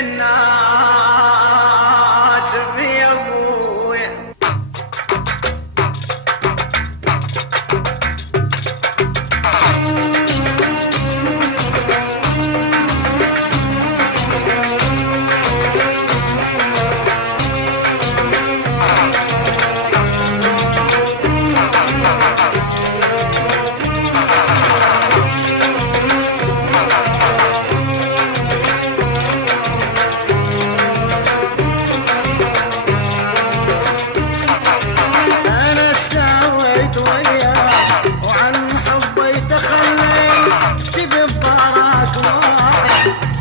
الناس في ابويا.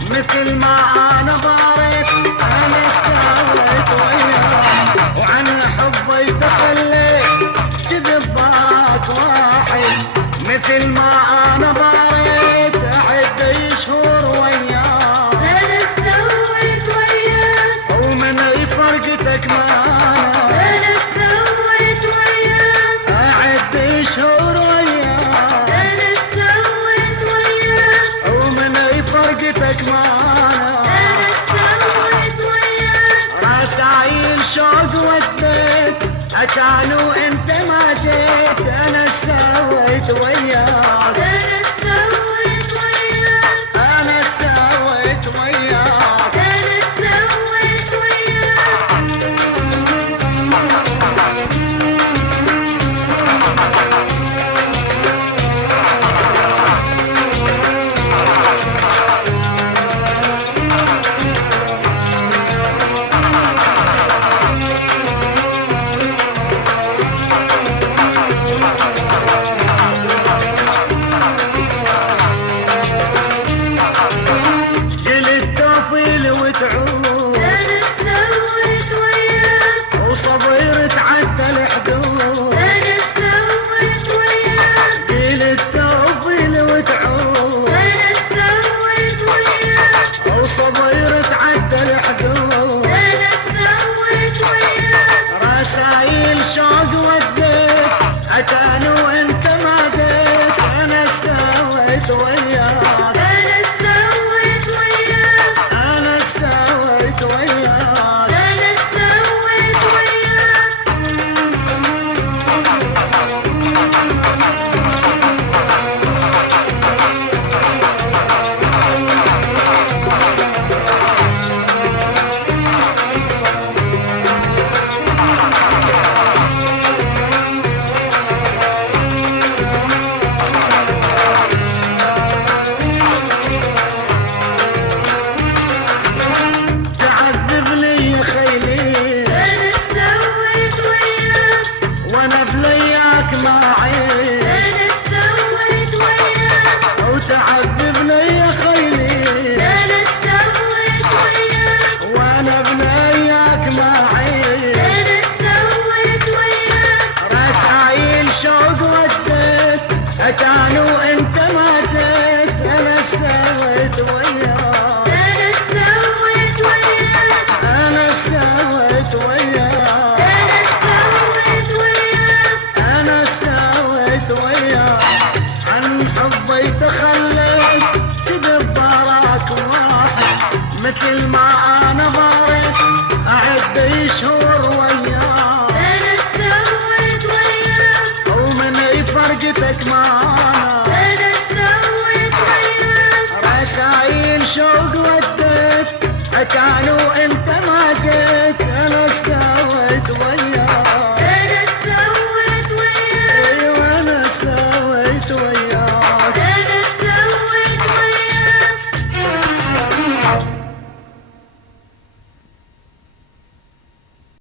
مثل ما انا باريت انا سويت وياه وعن حبي تخليت كذب بارك واحد. مثل ما انا باريت احد شهور وياه انا سويت وياك ومن فرقتك معانا انا سويت وياك احد شهور وياه انا سويت وياك ومن فرقتك معانا رسايل شوق وديت عشان وانت ما جيت. انا سويت وياك انا سويت وياك انا سويت وياك انا سويت صبير تعدى الحدود انا سويت وياك رسايل شوق وديت عشان وانت ما جيت. انا سويت وياك انا سويت وياك انا سويت وياك انا سويت وياك وانا بلياك معي انا سويت وياك وتعذب لي خيلي انا سويت وياك وانا بلياك معي انا سويت وياك رسايل شوق وديت عشان وانت ما جيت. انا سويت وياك انا سويت وياك انا سويت وياك انا سويت وياك عن حبي تخليت كذب براك واحد. مثل ما انا باريت اعد شهور وياك انا سويت وياك ومن فرقتك معانا انا سويت وياك رسايل شوق وديت عشان وانت